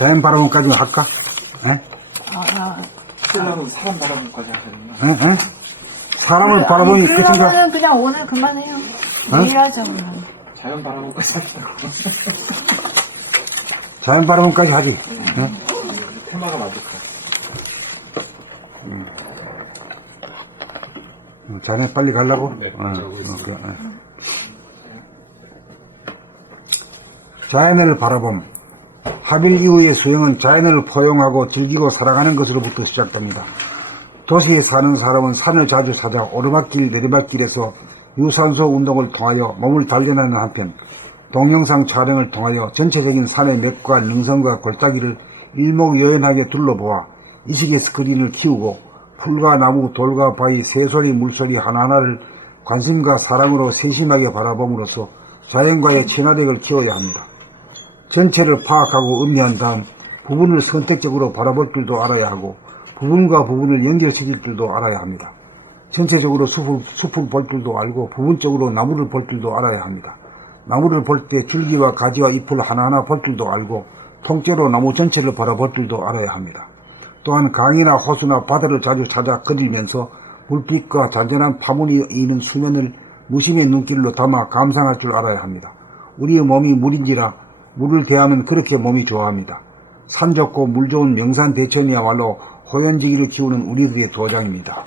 자연 바라봄까지 할까? 에? 신랑은 사람 바라봄까지 하겠나? 에? 에? 사람을 바라보니 끝인가? 그러면은 그냥 오늘 그만해요. 내일 하자, 오늘. 자연 바라봄까지 하겠다고. 자연 바라봄까지 하지. 테마가 맞을 것 같아. 자네 빨리 가려고? 네, 자연을 바라봄. 합일 이후의 수행은 자연을 포용하고 즐기고 살아가는 것으로부터 시작됩니다. 도시에 사는 사람은 산을 자주 찾아 오르막길 내리막길에서 유산소 운동을 통하여 몸을 단련하는 한편 동영상 촬영을 통하여 전체적인 산의 맥과 능선과 골짜기를 일목요연하게 둘러보아 이식의 스크린을 키우고 풀과 나무, 돌과 바위, 새소리, 물소리 하나하나를 관심과 사랑으로 세심하게 바라봄으로써 자연과의 친화력을 키워야 합니다. 전체를 파악하고 음미한 다음 부분을 선택적으로 바라볼 줄도 알아야 하고 부분과 부분을 연결시킬 줄도 알아야 합니다. 전체적으로 숲을 볼 줄도 알고 부분적으로 나무를 볼 줄도 알아야 합니다. 나무를 볼 때 줄기와 가지와 잎을 하나하나 볼 줄도 알고 통째로 나무 전체를 바라볼 줄도 알아야 합니다. 또한 강이나 호수나 바다를 자주 찾아 그리면서 물빛과 잔잔한 파문이 이는 수면을 무심의 눈길로 담아 감상할 줄 알아야 합니다. 우리의 몸이 물인지라 물을 대하면 그렇게 몸이 좋아합니다. 산 좋고 물 좋은 명산 대천이야말로 호연지기를 키우는 우리들의 도장입니다.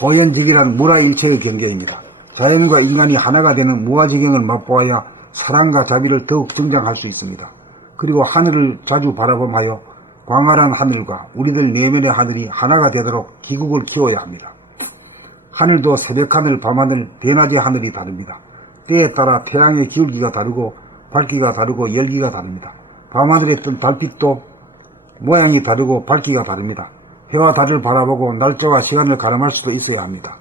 호연지기란 무라일체의 경계입니다. 자연과 인간이 하나가 되는 무아지경을 맛보아야 사랑과 자비를 더욱 등장할 수 있습니다. 그리고 하늘을 자주 바라봄하여 광활한 하늘과 우리들 내면의 하늘이 하나가 되도록 기국을 키워야 합니다. 하늘도 새벽하늘, 밤하늘, 대낮의 하늘이 다릅니다. 때에 따라 태양의 기울기가 다르고 밝기가 다르고 열기가 다릅니다. 밤하늘에 뜬 달빛도 모양이 다르고 밝기가 다릅니다. 해와 달을 바라보고 날짜와 시간을 가늠할 수도 있어야 합니다.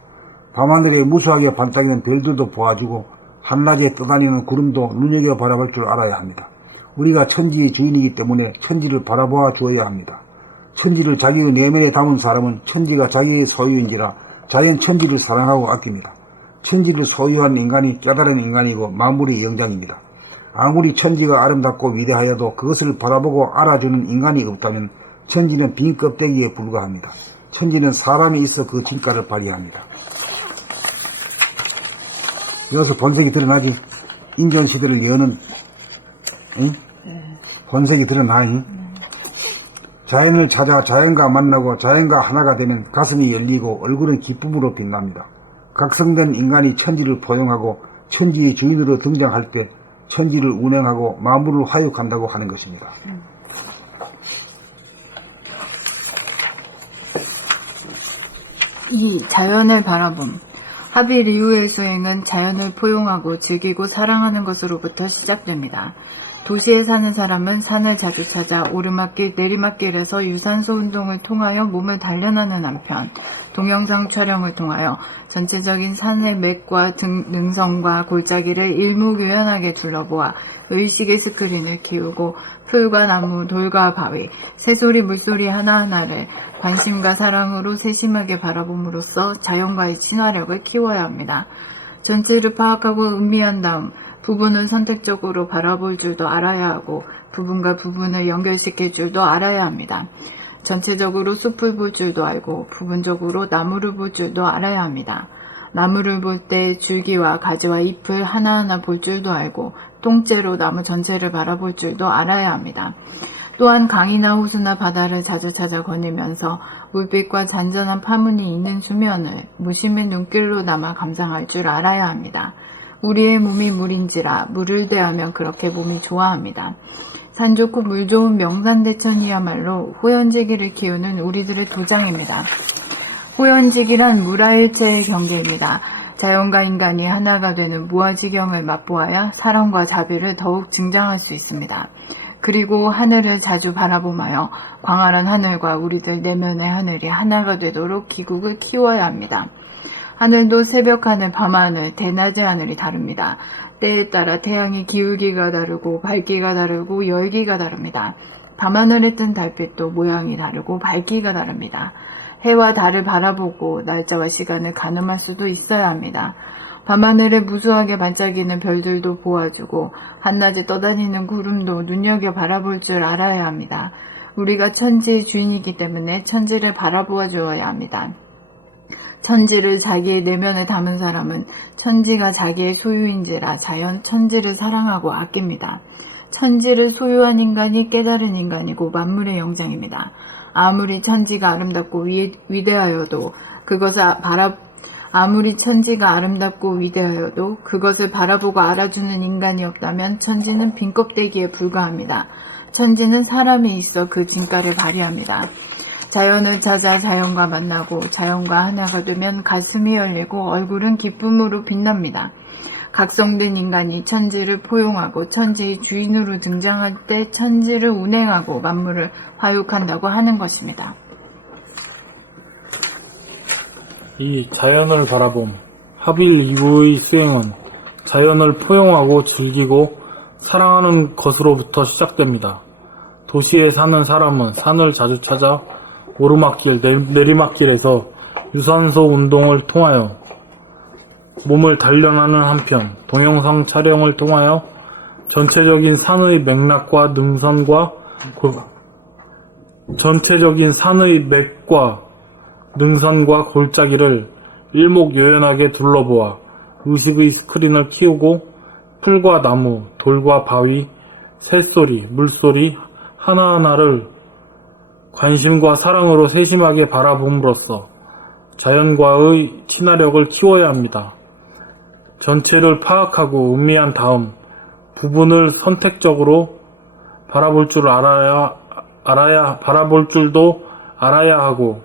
밤하늘에 무수하게 반짝이는 별들도 보아주고 한낮에 떠다니는 구름도 눈여겨 바라볼 줄 알아야 합니다. 우리가 천지의 주인이기 때문에 천지를 바라보아 주어야 합니다. 천지를 자기의 내면에 담은 사람은 천지가 자기의 소유인지라 자연 천지를 사랑하고 아낍니다. 천지를 소유한 인간이 깨달은 인간이고 만물의 영장입니다. 아무리 천지가 아름답고 위대하여도 그것을 바라보고 알아주는 인간이 없다면 천지는 빈 껍데기에 불과합니다. 천지는 사람이 있어 그 진가를 발휘합니다. 여기서 본색이 드러나지. 인전시대를 여는 본색이 드러나니. 자연을 찾아 자연과 만나고 자연과 하나가 되면 가슴이 열리고 얼굴은 기쁨으로 빛납니다. 각성된 인간이 천지를 포용하고 천지의 주인으로 등장할 때 천지를 운행하고 만물을 화육한다고 하는 것입니다. 이 자연을 바라봄. 합일 이후의 수행은 자연을 포용하고 즐기고 사랑하는 것으로부터 시작됩니다. 도시에 사는 사람은 산을 자주 찾아 오르막길, 내리막길에서 유산소 운동을 통하여 몸을 단련하는 한편 동영상 촬영을 통하여 전체적인 산의 맥과 능선과 골짜기를 일목요연하게 둘러보아 의식의 스크린을 키우고 풀과 나무, 돌과 바위, 새소리, 물소리 하나하나를 관심과 사랑으로 세심하게 바라봄으로써 자연과의 친화력을 키워야 합니다. 전체를 파악하고 음미한 다음 부분을 선택적으로 바라볼 줄도 알아야 하고 부분과 부분을 연결시킬 줄도 알아야 합니다. 전체적으로 숲을 볼 줄도 알고 부분적으로 나무를 볼 줄도 알아야 합니다. 나무를 볼 때 줄기와 가지와 잎을 하나하나 볼 줄도 알고 통째로 나무 전체를 바라볼 줄도 알아야 합니다. 또한 강이나 호수나 바다를 자주 찾아 거니면서 물빛과 잔잔한 파문이 있는 수면을 무심의 눈길로 남아 감상할 줄 알아야 합니다. 우리의 몸이 물인지라 물을 대하면 그렇게 몸이 좋아합니다. 산 좋고 물 좋은 명산대천이야말로 호연지기를 키우는 우리들의 도장입니다. 호연지기란 무라일체의 경계입니다. 자연과 인간이 하나가 되는 무아지경을 맛보아야 사랑과 자비를 더욱 증장할 수 있습니다. 그리고 하늘을 자주 바라보며 광활한 하늘과 우리들 내면의 하늘이 하나가 되도록 기국을 키워야 합니다. 하늘도 새벽하늘, 밤하늘, 대낮의 하늘이 다릅니다. 때에 따라 태양의 기울기가 다르고 밝기가 다르고 열기가 다릅니다. 밤하늘에 뜬 달빛도 모양이 다르고 밝기가 다릅니다. 해와 달을 바라보고 날짜와 시간을 가늠할 수도 있어야 합니다. 밤하늘에 무수하게 반짝이는 별들도 보아주고 한낮에 떠다니는 구름도 눈여겨 바라볼 줄 알아야 합니다. 우리가 천지의 주인이기 때문에 천지를 바라보아 주어야 합니다. 천지를 자기의 내면에 담은 사람은 천지가 자기의 소유인지라 자연 천지를 사랑하고 아낍니다. 천지를 소유한 인간이 깨달은 인간이고 만물의 영장입니다. 아무리 천지가 아름답고 위대하여도 그것을 바라보고 알아주는 인간이 없다면 천지는 빈 껍데기에 불과합니다. 천지는 사람이 있어 그 진가를 발휘합니다. 자연을 찾아 자연과 만나고 자연과 하나가 되면 가슴이 열리고 얼굴은 기쁨으로 빛납니다. 각성된 인간이 천지를 포용하고 천지의 주인으로 등장할 때 천지를 운행하고 만물을 화육한다고 하는 것입니다. 이 자연을 바라봄, 하빌 이후의 수행은 자연을 포용하고 즐기고 사랑하는 것으로부터 시작됩니다. 도시에 사는 사람은 산을 자주 찾아 오르막길, 내리막길에서 유산소 운동을 통하여 몸을 단련하는 한편 동영상 촬영을 통하여 전체적인 산의 맥락과 능선과 골짜기를 일목요연하게 둘러보아 의식의 스크린을 키우고 풀과 나무, 돌과 바위, 새소리, 물소리 하나하나를 관심과 사랑으로 세심하게 바라봄으로써 자연과의 친화력을 키워야 합니다. 전체를 파악하고 음미한 다음 부분을 선택적으로 바라볼 줄도 알아야 하고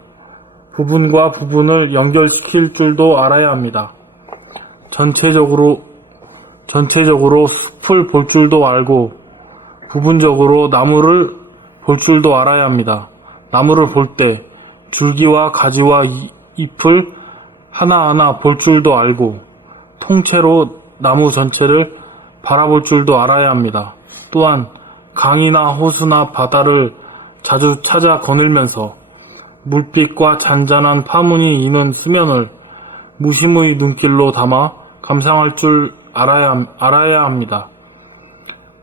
부분과 부분을 연결시킬 줄도 알아야 합니다. 전체적으로 숲을 볼 줄도 알고 부분적으로 나무를 볼 줄도 알아야 합니다. 나무를 볼 때 줄기와 가지와 잎을 하나하나 볼 줄도 알고 통째로 나무 전체를 바라볼 줄도 알아야 합니다. 또한 강이나 호수나 바다를 자주 찾아 거닐면서 물빛과 잔잔한 파문이 이는 수면을 무심의 눈길로 담아 감상할 줄 알아야 합니다.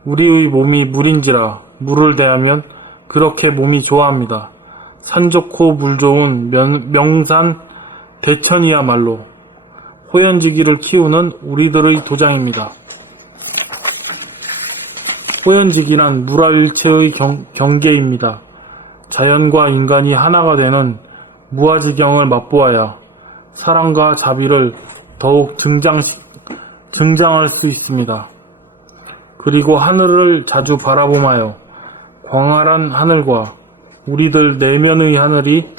우리의 몸이 물인지라 물을 대하면 그렇게 몸이 좋아합니다. 산 좋고 물 좋은 명산 대천이야말로 호연지기를 키우는 우리들의 도장입니다. 호연지기란 무라일체의 경계입니다. 자연과 인간이 하나가 되는 무아지경을 맛보아야 사랑과 자비를 더욱 증장할 수 있습니다. 그리고 하늘을 자주 바라보마여 광활한 하늘과 우리들 내면의 하늘이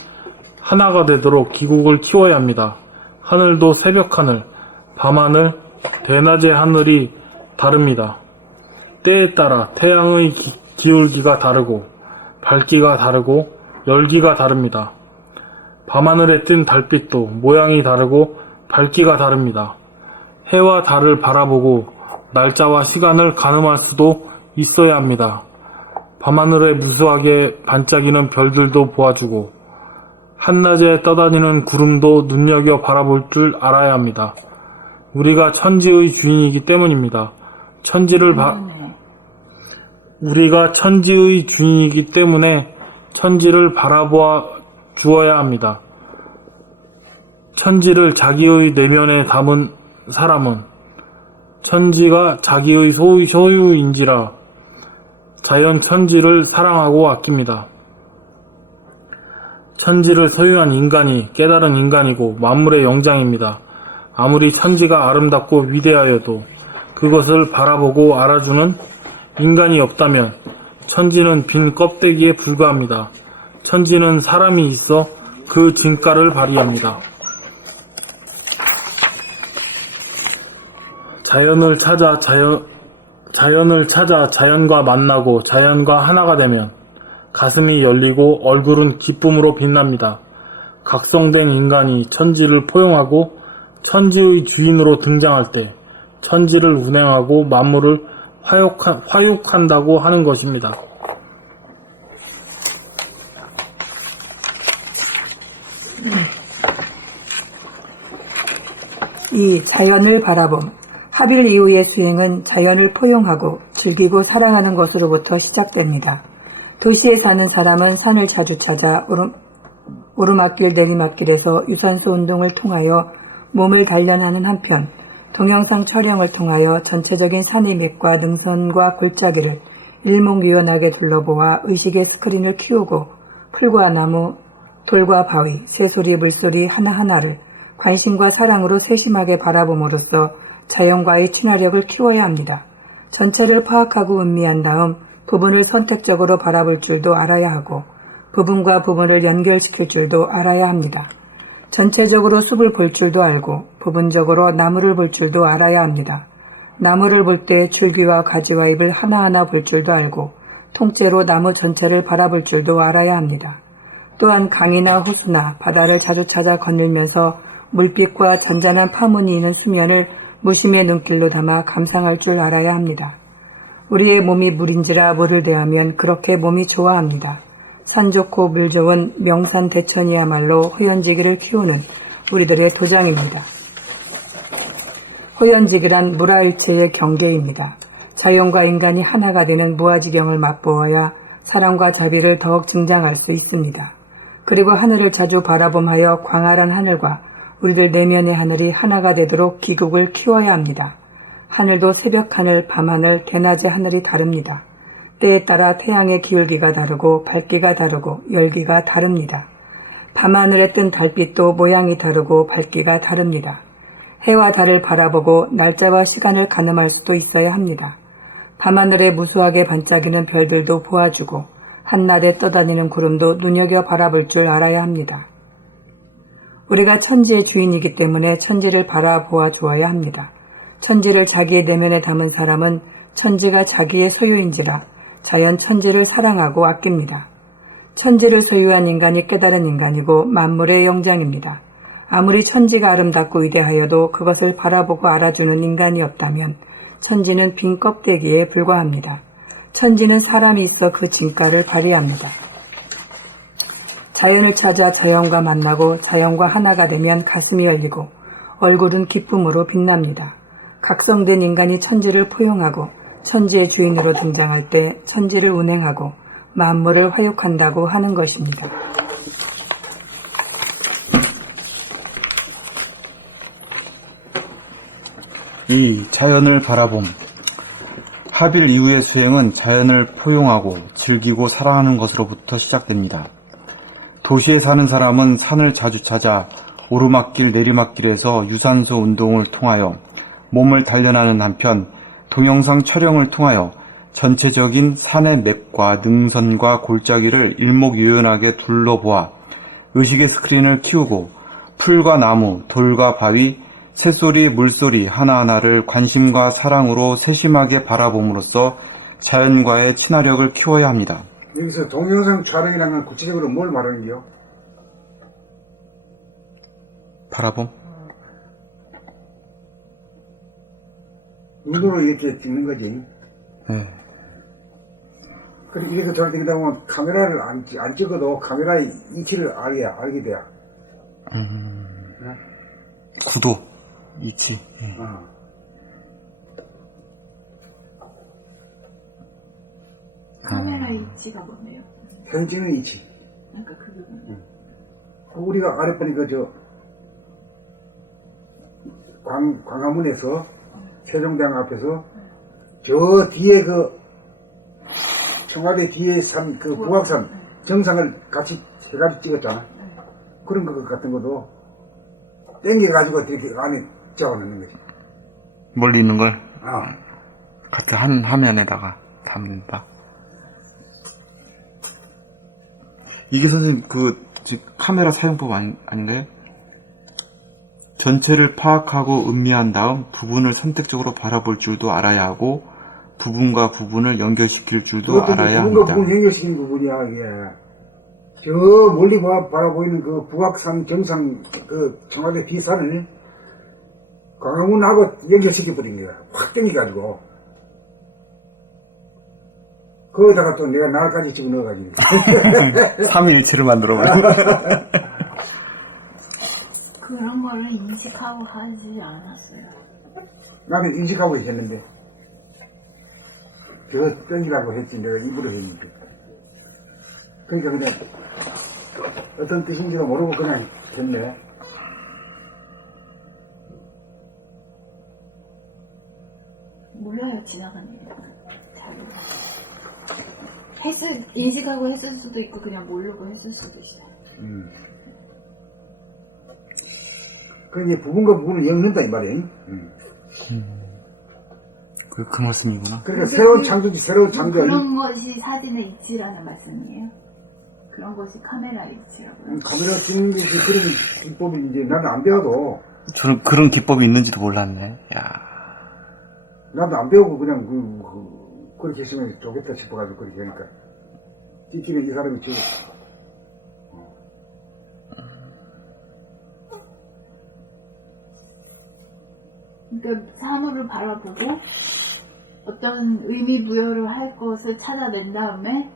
하나가 되도록 기국을 키워야 합니다. 하늘도 새벽하늘, 밤하늘, 대낮의 하늘이 다릅니다. 때에 따라 태양의 기울기가 다르고 밝기가 다르고 열기가 다릅니다. 밤하늘에 뜬 달빛도 모양이 다르고 밝기가 다릅니다. 해와 달을 바라보고 날짜와 시간을 가늠할 수도 있어야 합니다. 밤하늘에 무수하게 반짝이는 별들도 보아주고 한낮에 떠다니는 구름도 눈여겨 바라볼 줄 알아야 합니다. 우리가 천지의 주인이기 때문입니다. 우리가 천지의 주인이기 때문에 천지를 바라보아 주어야 합니다. 천지를 자기의 내면에 담은 사람은 천지가 자기의 소유인지라 자연 천지를 사랑하고 아낍니다. 천지를 소유한 인간이 깨달은 인간이고 만물의 영장입니다. 아무리 천지가 아름답고 위대하여도 그것을 바라보고 알아주는 인간이 없다면 천지는 빈 껍데기에 불과합니다. 천지는 사람이 있어 그 진가를 발휘합니다. 자연을 찾아 자연과 만나고 자연과 하나가 되면 가슴이 열리고 얼굴은 기쁨으로 빛납니다. 각성된 인간이 천지를 포용하고 천지의 주인으로 등장할 때 천지를 운행하고 만물을 화육한다고 하는 것입니다. 2. 자연을 바라봄. 하빌 이후의 수행은 자연을 포용하고 즐기고 사랑하는 것으로부터 시작됩니다. 도시에 사는 사람은 산을 자주 찾아 오르막길 내리막길에서 유산소 운동을 통하여 몸을 단련하는 한편 동영상 촬영을 통하여 전체적인 산의 맵과 능선과 골짜기를 일목요연하게 둘러보아 의식의 스크린을 키우고 풀과 나무, 돌과 바위, 새소리, 물소리 하나하나를 관심과 사랑으로 세심하게 바라봄으로써 자연과의 친화력을 키워야 합니다. 전체를 파악하고 음미한 다음 부분을 선택적으로 바라볼 줄도 알아야 하고 부분과 부분을 연결시킬 줄도 알아야 합니다. 전체적으로 숲을 볼 줄도 알고 부분적으로 나무를 볼 줄도 알아야 합니다. 나무를 볼 때 줄기와 가지와 잎을 하나하나 볼 줄도 알고 통째로 나무 전체를 바라볼 줄도 알아야 합니다. 또한 강이나 호수나 바다를 자주 찾아 거닐면서 물빛과 잔잔한 파문이 있는 수면을 무심의 눈길로 담아 감상할 줄 알아야 합니다. 우리의 몸이 물인지라 물을 대하면 그렇게 몸이 좋아합니다. 산 좋고 물 좋은 명산 대천이야말로 호연지기를 키우는 우리들의 도장입니다. 호연지기란 무라일체의 경계입니다. 자연과 인간이 하나가 되는 무아지경을 맛보아야 사랑과 자비를 더욱 증장할 수 있습니다. 그리고 하늘을 자주 바라봄하여 광활한 하늘과 우리들 내면의 하늘이 하나가 되도록 기국을 키워야 합니다. 하늘도 새벽 하늘, 밤 하늘, 대낮의 하늘이 다릅니다. 때에 따라 태양의 기울기가 다르고 밝기가 다르고 열기가 다릅니다. 밤하늘에 뜬 달빛도 모양이 다르고 밝기가 다릅니다. 해와 달을 바라보고 날짜와 시간을 가늠할 수도 있어야 합니다. 밤하늘에 무수하게 반짝이는 별들도 보아주고 한낮에 떠다니는 구름도 눈여겨 바라볼 줄 알아야 합니다. 우리가 천지의 주인이기 때문에 천지를 바라보아 주어야 합니다. 천지를 자기의 내면에 담은 사람은 천지가 자기의 소유인지라 자연 천지를 사랑하고 아낍니다. 천지를 소유한 인간이 깨달은 인간이고 만물의 영장입니다. 아무리 천지가 아름답고 위대하여도 그것을 바라보고 알아주는 인간이 없다면 천지는 빈 껍데기에 불과합니다. 천지는 사람이 있어 그 진가를 발휘합니다. 자연을 찾아 자연과 만나고 자연과 하나가 되면 가슴이 열리고 얼굴은 기쁨으로 빛납니다. 각성된 인간이 천지를 포용하고 천지의 주인으로 등장할 때 천지를 운행하고 만물을 화육한다고 하는 것입니다. 이 자연을 바라봄. 하빌 이후의 수행은 자연을 포용하고 즐기고 사랑하는 것으로부터 시작됩니다. 도시에 사는 사람은 산을 자주 찾아 오르막길 내리막길에서 유산소 운동을 통하여 몸을 단련하는 한편 동영상 촬영을 통하여 전체적인 산의 맵과 능선과 골짜기를 일목요연하게 둘러보아 의식의 스크린을 키우고 풀과 나무, 돌과 바위, 새소리, 물소리 하나하나를 관심과 사랑으로 세심하게 바라봄으로써 자연과의 친화력을 키워야 합니다. 여기서 동영상 촬영이라는 건 구체적으로 뭘 말하는 게요? 바라봄? 눈으로 이렇게 찍는 거지. 네. 그리고 이래서 돌아다니다 보면 카메라를 안 찍어도 카메라의 위치를 알게 돼요. 구도, 위치. 카메라 위치가 뭐네요? 사진 찍는 위치. 그러니까 그 부분. 우리가 아래 보니까 광화문에서 세종대왕 앞에서 저 뒤에 청와대 뒤에 산 북악산 정상을 같이 해가지고 찍었잖아. 그런 것 같은 것도 땡겨가지고 이렇게 안에 적어놓는 거지. 멀리 있는 걸 아. 같은 한 화면에다가 담는다. 이게 선생님 지금 카메라 사용법 아닌가요? 전체를 파악하고 음미한 다음 부분을 선택적으로 바라볼 줄도 알아야 하고 부분과 부분을 연결시킬 줄도 알아야 합니다. 부분과 부분 연결시키는 부분이야 이게. 저 멀리 바라보이는 그 북악산 정상 청와대 뒤산을 광화문하고 연결시켜버린 거야. 확 땡겨가지고. 거기다가 또 내가 나까지 집어넣어가지고. 삼위일체를 만들어버린 그런 거를 인식하고 하지 않았어요. 나는 인식하고 있었는데 저 땡기라고 했지 내가 입으로 했는데 그러니까 그냥 어떤 뜻인지도 모르고 그냥 했네. 몰라요, 지나간 일이라. 인식하고 했을 수도 있고 그냥 모르고 했을 수도 있어요. 그 이제 부분과 부분을 엮는다 이 말이에요. 그 말씀이구나. 그러니까 새로운 창조지 새로운 창조. 그런 것이 사진의 이치라는 말씀이에요. 그런 것이 카메라 이치라고요. 카메라 찍는 게 그런 기법이 이제 나는 안 배워도 저는 그런 기법이 있는지도 몰랐네. 야. 나도 안 배우고 그냥 그렇게 했으면 좋겠다 싶어가지고 그렇게 하니까 찍히는 이 사람이 찍어. 그러니까 사물을 바라보고 어떤 의미 부여를 할 것을 찾아낸 다음에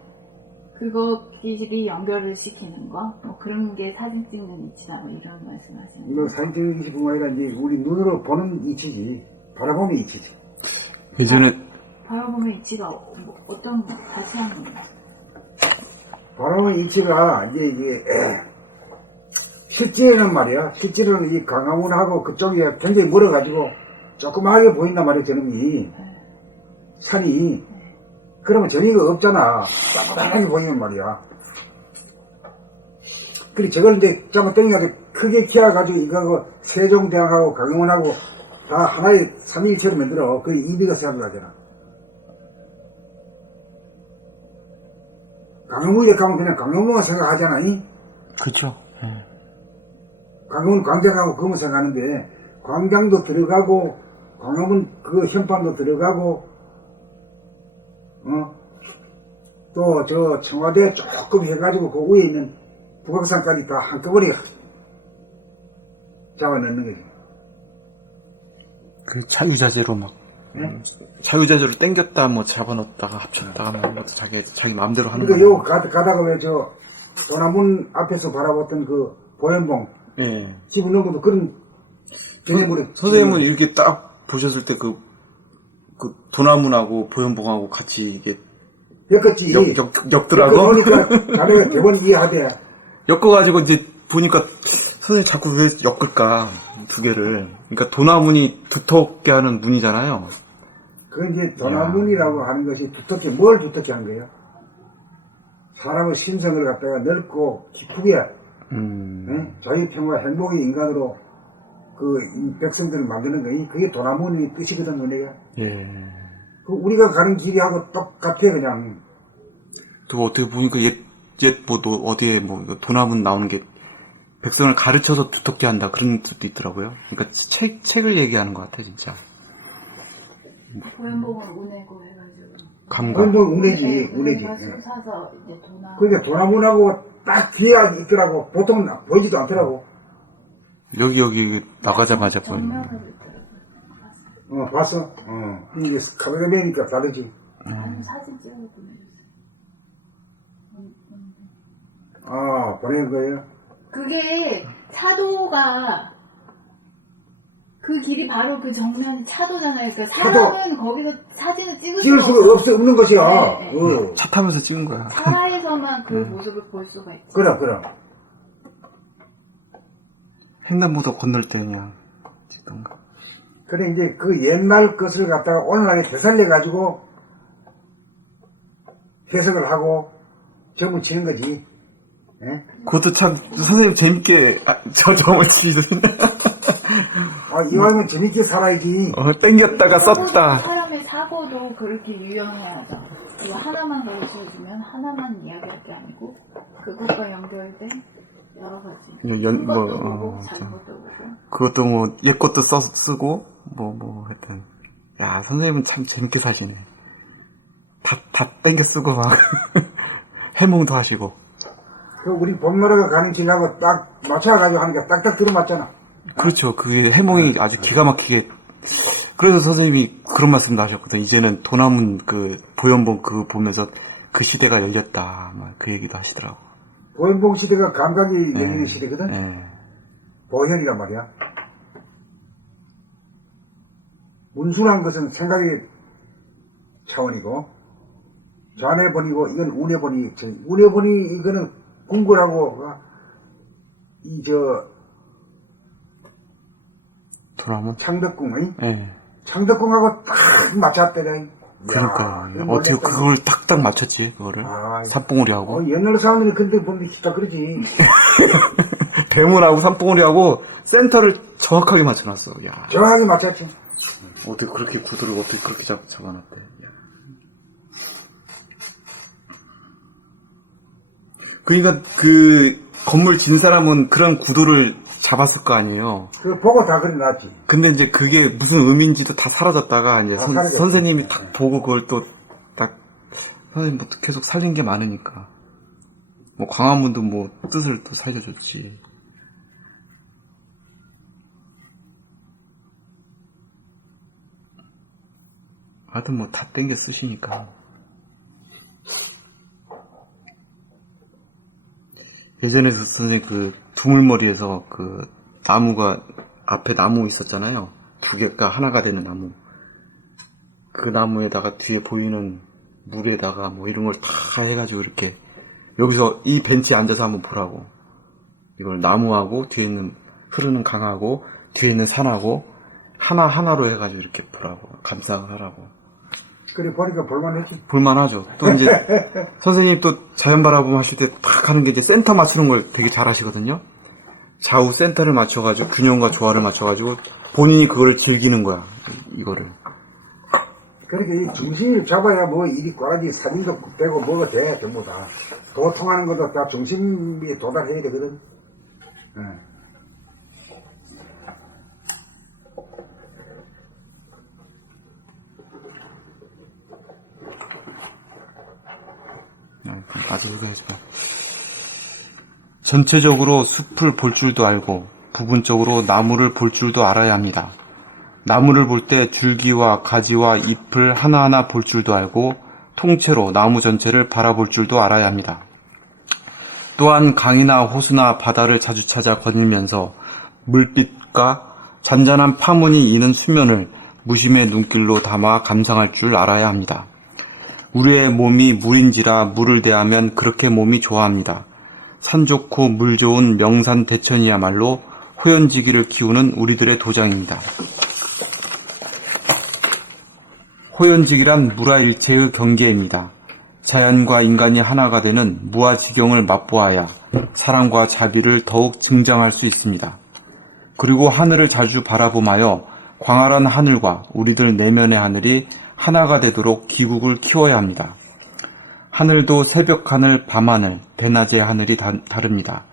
그거 길이 연결을 시키는 거, 뭐 그런 게 사진 찍는 이치다, 뭐 이런 말씀하시는 이거 사진 찍는 이치뿐만 아니라 이제 우리 눈으로 보는 이치지, 바라보는 이치지. 예전에 바라보면 이치가 어떤 거 다시 한번 바라보는 이치가 이게 실제는 말이야. 실제로는 이 강화문하고 그쪽이 굉장히 멀어가지고 조그맣게 보인단 말이야, 저놈이. 산이. 그러면 재미가 없잖아. 조그맣게 보이는 말이야. 그리고 저걸 이제 잡아 당겨가지고 크게 키워가지고 이거하고 세종대왕하고 강화문하고 다 하나의 삼위일체로 만들어. 그게 이비가 생각하잖아. 강화문에 가면 그냥 강화문만 생각하잖아. 그죠. 광화문 광장하고 그것만 생각하는데 광장도 들어가고 광화문 그 현판도 들어가고 또 저 청와대 조금 해가지고 그 위에 있는 북악산까지 다 한꺼번에 잡아넣는 거지. 그 자유자재로 막 자유자재로 땡겼다 뭐 잡아넣었다가 합쳤다가 뭐 자기 마음대로 하는 그러니까 거예요. 요 가다가 왜 저 도남문 앞에서 바라봤던 그 보현봉 예. 집어넣은 것도 그런 개념으로 선생님은 이렇게 딱 보셨을 때 그 도나문하고 보현봉하고 같이 이게 엮었지. 엮더라고. 그러니까 자네가 대본 이해하대. 엮어가지고 이제 보니까 선생님 자꾸 왜 엮을까 두 개를. 그러니까 도나문이 두텁게 하는 문이잖아요. 그 이제 도나문이라고 하는 것이 두텁게 뭘 두텁게 한 거예요? 사람의 심성을 갖다가 넓고 깊게 자유평화 행복의 인간으로 그 백성들을 만드는 거니 그게 도나문의 뜻이거든. 우리가 예. 그 우리가 가는 길이하고 똑같아. 그냥 또 어떻게 보니까 옛뭐도 어디에 뭐 도나문 나오는 게 백성을 가르쳐서 두텁게 한다 그런 뜻도 있더라고요. 그러니까 책을 얘기하는 것 같아 진짜. 보현복은 운해고 해가지고 감각. 뭐 운해지. 술 사서 이제 그러니까 도나문하고 딱 뒤에 있더라고. 보통 보이지도 않더라고. 여기 나가자마자 보이는. 정면으로 있더라고요. 봤어? 이게 카메라맨이니까 다르지. 아니 사진 찍어 보내줬어요. 보낸 거예요? 그게 차도가 그 길이 바로 그 정면이 차도잖아요. 그러니까 사람은 거기서 사진을 찍을 수가 없는 것이야. 네, 네. 차 타면서 찍은 거야. 차에서만 그 모습을 볼 수가 있죠. 그럼. 횡단보도 건널 때 그냥 찍던가. 그래, 이제 그 옛날 것을 갖다가 오늘날에 되살려가지고 해석을 하고 점을 치는 거지. 예? 그것도 참 선생님 재밌게 점을 치시더니 이왕이면 재밌게 살아야지. 땡겼다가 썼다. 사람의 사고도 그렇게 유연해야죠. 이거 하나만 가르쳐주면 하나만 이야기할 게 아니고 그것과 연결된 여러 가지. 큰 것도 보고 작은 것도 보고. 그것도 뭐 옛 것도 쓰고 뭐 하여튼 야 선생님은 참 재밌게 사시네. 다 땡겨 쓰고 막 해몽도 하시고. 그 우리 봄나라가 가는 길하고 딱 맞춰가지고 하니까 딱딱 들어맞잖아. 그렇죠. 그게 해몽이 아주 기가 막히게. 그래서 선생님이 그런 말씀도 하셨거든. 이제는 도남문 그 보현봉 그 보면서 그 시대가 열렸다. 막 그 얘기도 하시더라고. 보현봉 시대가 감각이 열리는 시대거든. 네. 보현이란 말이야. 문수란 것은 생각의 차원이고, 좌뇌본이고, 이건 우뇌본이, 우뇌본이 이거는 궁궐하고, 돌아오면? 창덕궁의 예. 창덕궁하고 딱 맞췄더래. 그러니까 이야, 어떻게 놀랬다. 그걸 딱딱 맞췄지 그거를 아, 산봉우리하고 옛날 사람들이 근데 보면 진짜 그러지. 대문하고 산봉우리하고 센터를 정확하게 맞춰놨어. 야 정확하게 맞췄지. 어떻게 그렇게 구도를 어떻게 그렇게 잡아놨대. 야. 그러니까 그 건물 진 사람은 그런 구도를 잡았을 거 아니에요. 그거 보고 다 그려놨지. 근데 이제 그게 무슨 의미인지도 다 사라졌다가 이제 사라졌지. 선생님이 딱 보고 그걸 또 딱 선생님 뭐 계속 살린 게 많으니까 뭐 광화문도 뭐 뜻을 또 살려줬지. 하여튼 뭐 다 땡겨 쓰시니까. 예전에 선생님 그 두물머리에서 그 나무가 앞에 나무 있었잖아요. 두 개가 하나가 되는 나무. 그 나무에다가 뒤에 보이는 물에다가 뭐 이런 걸 다 해가지고 이렇게 여기서 이 벤치에 앉아서 한번 보라고. 이걸 나무하고 뒤에 있는 흐르는 강하고 뒤에 있는 산하고 하나하나로 해가지고 이렇게 보라고. 감상을 하라고. 그래 보니까 볼만했지. 볼만하죠. 또 이제 선생님 또 자연 바라봄 하실 때 딱 하는 게 이제 센터 맞추는 걸 되게 잘 하시거든요. 좌우 센터를 맞춰가지고 균형과 조화를 맞춰가지고 본인이 그거를 즐기는 거야. 이거를. 그렇게 이 중심을 잡아야 뭐 일이 꼬라지 사진도 되고 뭐가 돼 전부 다. 도통하는 것도 다 중심에 도달해야 되거든. 예. 나도 소개하지 마. 전체적으로 숲을 볼 줄도 알고 부분적으로 나무를 볼 줄도 알아야 합니다. 나무를 볼 때 줄기와 가지와 잎을 하나하나 볼 줄도 알고 통째로 나무 전체를 바라볼 줄도 알아야 합니다. 또한 강이나 호수나 바다를 자주 찾아 거닐면서 물빛과 잔잔한 파문이 이는 수면을 무심의 눈길로 담아 감상할 줄 알아야 합니다. 우리의 몸이 물인지라 물을 대하면 그렇게 몸이 좋아합니다. 산 좋고 물 좋은 명산 대천이야말로 호연지기를 키우는 우리들의 도장입니다. 호연지기란 무라일체의 경계입니다. 자연과 인간이 하나가 되는 무아지경을 맛보아야 사랑과 자비를 더욱 증장할 수 있습니다. 그리고 하늘을 자주 바라보마여 광활한 하늘과 우리들 내면의 하늘이 하나가 되도록 기국을 키워야 합니다. 하늘도 새벽 하늘, 밤 하늘, 대낮의 하늘이 다릅니다.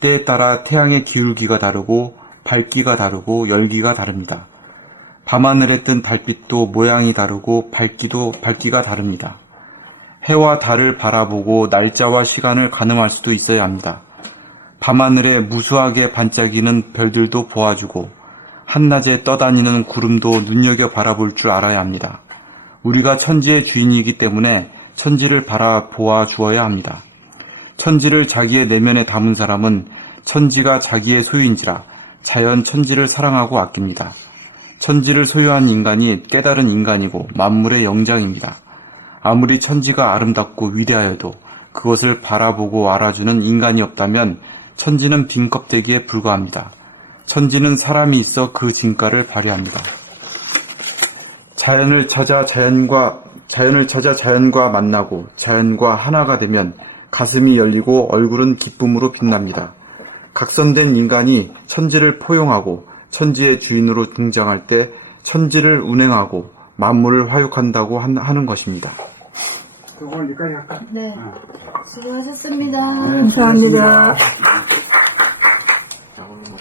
때에 따라 태양의 기울기가 다르고 밝기가 다르고 열기가 다릅니다. 밤하늘에 뜬 달빛도 모양이 다르고 밝기가 다릅니다. 해와 달을 바라보고 날짜와 시간을 가늠할 수도 있어야 합니다. 밤하늘에 무수하게 반짝이는 별들도 보아주고 한낮에 떠다니는 구름도 눈여겨 바라볼 줄 알아야 합니다. 우리가 천지의 주인이기 때문에 천지를 바라보아 주어야 합니다. 천지를 자기의 내면에 담은 사람은 천지가 자기의 소유인지라 자연 천지를 사랑하고 아낍니다. 천지를 소유한 인간이 깨달은 인간이고 만물의 영장입니다. 아무리 천지가 아름답고 위대하여도 그것을 바라보고 알아주는 인간이 없다면 천지는 빈 껍데기에 불과합니다. 천지는 사람이 있어 그 진가를 발휘합니다. 자연을 찾아 자연과 만나고 자연과 하나가 되면 가슴이 열리고 얼굴은 기쁨으로 빛납니다. 각선된 인간이 천지를 포용하고 천지의 주인으로 등장할 때 천지를 운행하고 만물을 화육한다고 하는 것입니다. 오늘 여기까지 할까? 네. 수고하셨습니다. 감사합니다. 자, 오늘 뭐